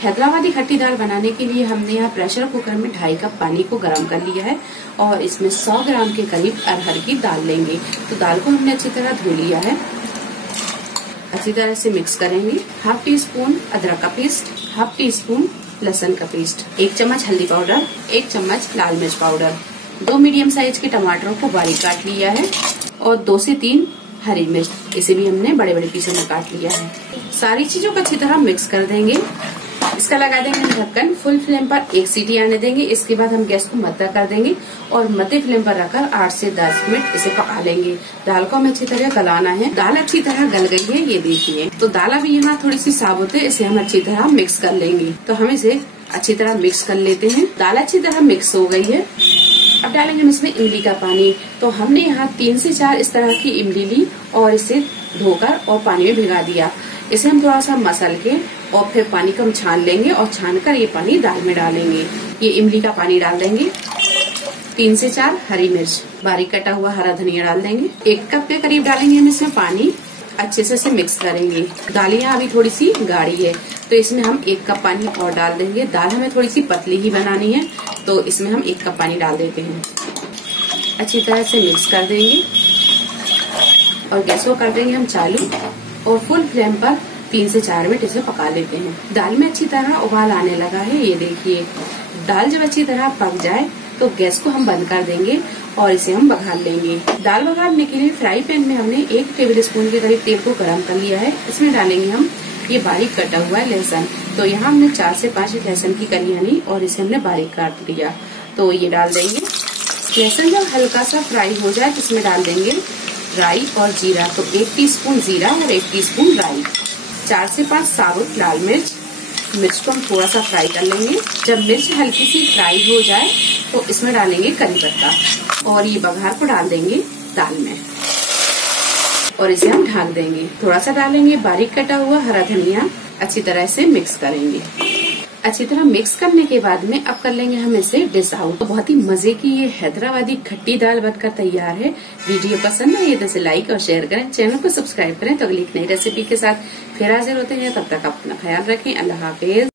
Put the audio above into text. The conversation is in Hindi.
हैदराबादी खट्टी दाल बनाने के लिए हमने यहाँ प्रेशर कुकर में 2.5 कप पानी को गर्म कर लिया है और इसमें 100 ग्राम के करीब अरहर की दाल लेंगे। तो दाल को हमने अच्छी तरह धो लिया है, अच्छी तरह से मिक्स करेंगे। 1/2 टीस्पून अदरक का पेस्ट, 1/2 टीस्पून लहसुन का पेस्ट, 1 चम्मच हल्दी पाउडर, 1 चम्मच लाल मिर्च पाउडर, 2 मीडियम साइज के टमाटरों को बारीक काट लिया है और 2 से 3 हरी मिर्च, इसे भी हमने बड़े बड़े पीसों में काट लिया है। सारी चीजों को अच्छी तरह मिक्स कर देंगे। इसका लगा देंगे ढक्कन, फुल फ्लेम पर 1 सीटी आने देंगे। इसके बाद हम गैस को मद्दा कर देंगे और मध्य फ्लेम पर रखकर 8 से 10 मिनट इसे पका लेंगे। दाल को हमें अच्छी तरह गलाना है। दाल अच्छी तरह गल गई है, ये देखिए। तो दाल अभी यहाँ थोड़ी सी साबुत है, इसे हम अच्छी तरह मिक्स कर लेंगे। तो हम इसे अच्छी तरह मिक्स कर लेते हैं। दाल अच्छी तरह मिक्स हो गई है। अब डालेंगे हम इसमें इमली का पानी। तो हमने यहाँ 3 से 4 इस तरह की इमली ली और इसे धोकर और पानी में भिगा दिया। इसे हम थोड़ा सा मसल के और फिर पानी को हम छान लेंगे और छानकर ये पानी दाल में डालेंगे। ये इमली का पानी डाल देंगे। 3 से 4 हरी मिर्च, बारीक कटा हुआ हरा धनिया डाल देंगे। 1 कप के करीब डालेंगे हम इसमें पानी। अच्छे से इसे मिक्स करेंगे। दाल यहाँ अभी थोड़ी सी गाढ़ी है तो इसमें हम 1 कप पानी और डाल देंगे। दाल हमें थोड़ी सी पतली ही बनानी है तो इसमें हम 1 कप पानी डाल देते हैं। अच्छी तरह से मिक्स कर देंगे और गैस को कर देंगे हम चालू और फुल फ्लेम पर 3 से 4 मिनट इसे पका लेते हैं। दाल में अच्छी तरह उबाल आने लगा है, ये देखिए। दाल जब अच्छी तरह पक जाए तो गैस को हम बंद कर देंगे और इसे हम बघार लेंगे। दाल बघारने के लिए फ्राई पैन में हमने 1 टेबल स्पून के करीब तेल को गर्म कर लिया है। इसमें डालेंगे हम ये बारीक कटा हुआ लहसुन। तो यहाँ हमने 4 से 5 लहसुन की कलियां ली और इसे हमने बारीक काट लिया। तो ये डाल देंगे। लहसुन जब हल्का सा फ्राई हो जाए तो इसमें डाल देंगे राई और जीरा। तो 1 टीस्पून जीरा और 1 टीस्पून राई, 4 से 5 साबुत लाल मिर्च। मिर्च को हम थोड़ा सा फ्राई कर लेंगे। जब मिर्च हल्की सी फ्राई हो जाए तो इसमें डालेंगे करी पत्ता और ये बघार को डाल देंगे दाल में और इसे हम ढक देंगे। थोड़ा सा डालेंगे बारीक कटा हुआ हरा धनिया। अच्छी तरह से मिक्स करेंगे। अच्छी तरह मिक्स करने के बाद में अब कर लेंगे हम इसे डिश आउट। तो बहुत ही मजे की ये हैदराबादी खट्टी दाल बनकर तैयार है। वीडियो पसंद आए तो इसे लाइक और शेयर करें, चैनल को सब्सक्राइब करें। तो अगली एक नई रेसिपी के साथ फिर हाजिर होते हैं। तब तक अपना ख्याल रखें। अल्लाह हाफिज।